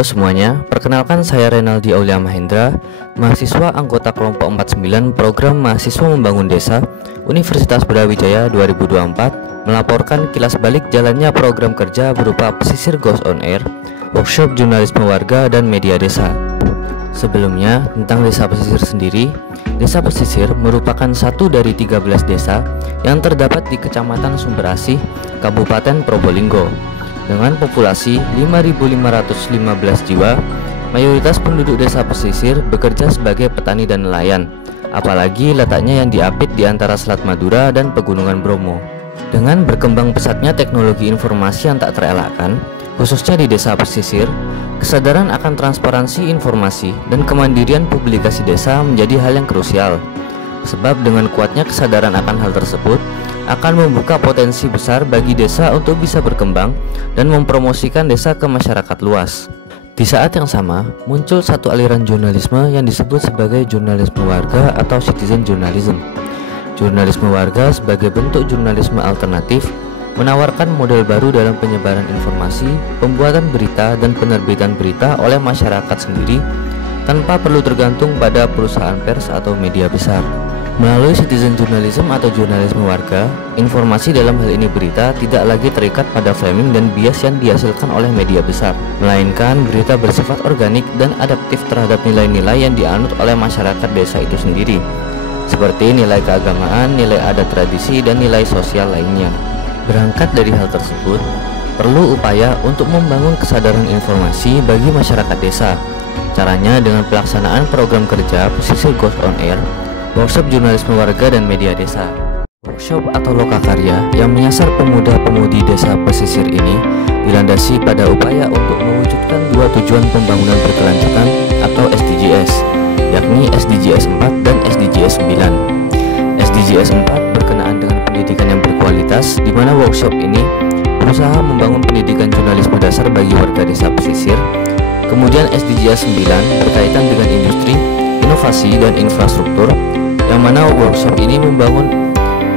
Halo semuanya, perkenalkan saya Renaldi Aulia Mahendra, mahasiswa anggota kelompok 49 Program Mahasiswa Membangun Desa Universitas Brawijaya 2024, melaporkan kilas balik jalannya program kerja berupa pesisir Ghost on Air, workshop jurnalisme warga dan media desa. Sebelumnya, tentang desa pesisir sendiri, desa pesisir merupakan satu dari 13 desa yang terdapat di Kecamatan Sumberasih, Kabupaten Probolinggo. Dengan populasi 5.515 jiwa, mayoritas penduduk desa pesisir bekerja sebagai petani dan nelayan, apalagi letaknya yang diapit di antara Selat Madura dan Pegunungan Bromo. Dengan berkembang pesatnya teknologi informasi yang tak terelakkan, khususnya di desa pesisir, kesadaran akan transparansi informasi dan kemandirian publikasi desa menjadi hal yang krusial. Sebab dengan kuatnya kesadaran akan hal tersebut, akan membuka potensi besar bagi desa untuk bisa berkembang dan mempromosikan desa ke masyarakat luas. Di saat yang sama, muncul satu aliran jurnalisme yang disebut sebagai jurnalisme warga atau citizen journalism. Jurnalisme warga sebagai bentuk jurnalisme alternatif menawarkan model baru dalam penyebaran informasi, pembuatan berita, dan penerbitan berita oleh masyarakat sendiri tanpa perlu tergantung pada perusahaan pers atau media besar. Melalui citizen journalism atau jurnalisme warga, informasi dalam hal ini berita tidak lagi terikat pada framing dan bias yang dihasilkan oleh media besar, melainkan berita bersifat organik dan adaptif terhadap nilai-nilai yang dianut oleh masyarakat desa itu sendiri, seperti nilai keagamaan, nilai adat tradisi, dan nilai sosial lainnya. Berangkat dari hal tersebut, perlu upaya untuk membangun kesadaran informasi bagi masyarakat desa. Caranya dengan pelaksanaan program kerja pesisir Ghost on Air, workshop jurnalisme warga dan media desa. Workshop atau lokakarya yang menyasar pemuda-pemudi desa pesisir ini dilandasi pada upaya untuk mewujudkan dua tujuan pembangunan berkelanjutan atau SDGs, yakni SDGs 4 dan SDGs 9. SDGs 4 berkenaan dengan pendidikan yang berkualitas, di mana workshop ini berusaha membangun pendidikan jurnalisme dasar bagi warga desa pesisir. Kemudian SDGs 9 berkaitan dengan industri, inovasi, dan infrastruktur, yang mana workshop ini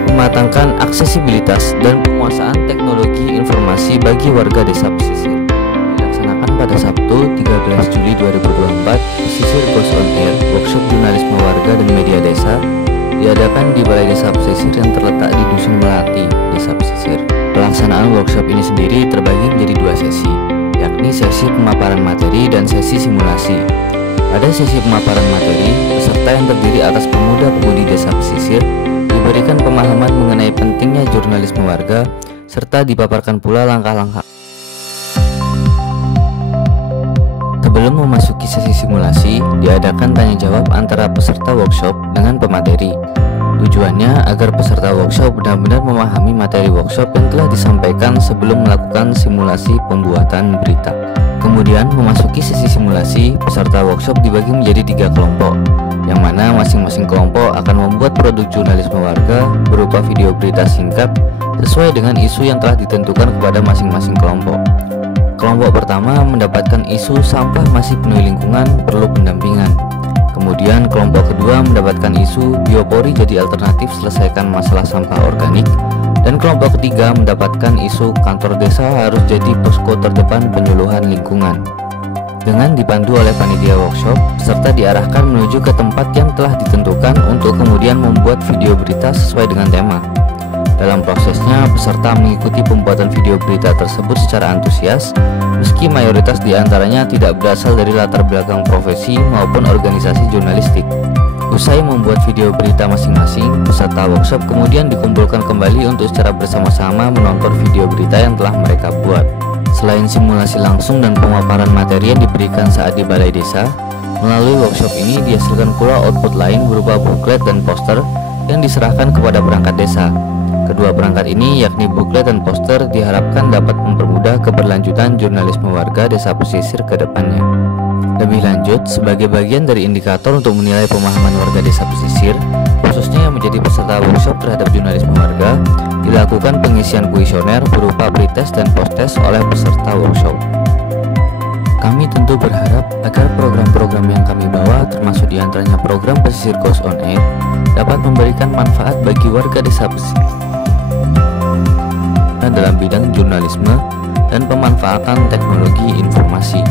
mematangkan aksesibilitas dan penguasaan teknologi informasi bagi warga desa pesisir. Dilaksanakan pada Sabtu 13 Juli 2024, pesisir Ghost on Air, workshop jurnalisme warga dan media desa diadakan di Balai Desa Pesisir yang terletak di Dusun Melati, Desa Pesisir. Pelaksanaan workshop ini sendiri terbagi menjadi dua sesi, yakni sesi pemaparan materi dan sesi simulasi. Pada sesi pemaparan materi, peserta yang terdiri atas pemuda-pemudi desa pesisir diberikan pemahaman mengenai pentingnya jurnalisme warga, serta dipaparkan pula langkah-langkah. Sebelum memasuki sesi simulasi, diadakan tanya jawab antara peserta workshop dengan pemateri. Tujuannya agar peserta workshop benar-benar memahami materi workshop yang telah disampaikan sebelum melakukan simulasi pembuatan berita. Kemudian memasuki sesi simulasi, peserta workshop dibagi menjadi 3 kelompok, yang mana masing-masing kelompok akan membuat produk jurnalisme warga berupa video berita singkat sesuai dengan isu yang telah ditentukan kepada masing-masing kelompok. Kelompok pertama mendapatkan isu sampah masih penuhi lingkungan, perlu pendampingan. Kemudian kelompok kedua mendapatkan isu biopori jadi alternatif selesaikan masalah sampah organik. Dan kelompok ketiga mendapatkan isu kantor desa harus jadi posko terdepan penyuluhan lingkungan. Dengan dipandu oleh panitia workshop, peserta diarahkan menuju ke tempat yang telah ditentukan untuk kemudian membuat video berita sesuai dengan tema. Dalam prosesnya, peserta mengikuti pembuatan video berita tersebut secara antusias, meski mayoritas diantaranya tidak berasal dari latar belakang profesi maupun organisasi jurnalistik. Usai membuat video berita masing-masing, peserta workshop kemudian dikumpulkan kembali untuk secara bersama-sama menonton video berita yang telah mereka buat. Selain simulasi langsung dan pemaparan materi yang diberikan saat di balai desa, melalui workshop ini dihasilkan pula output lain berupa booklet dan poster yang diserahkan kepada perangkat desa. Kedua perangkat ini, yakni booklet dan poster, diharapkan dapat mempermudah keberlanjutan jurnalisme warga desa pesisir ke depannya. Lebih lanjut, sebagai bagian dari indikator untuk menilai pemahaman warga desa pesisir, khususnya yang menjadi peserta workshop terhadap jurnalisme warga, dilakukan pengisian kuesioner berupa pretest dan posttest oleh peserta workshop. Kami tentu berharap agar program-program yang kami bawa, termasuk diantaranya program pesisir Ghost on Air, dapat memberikan manfaat bagi warga desa pesisir dalam bidang jurnalisme dan pemanfaatan teknologi informasi.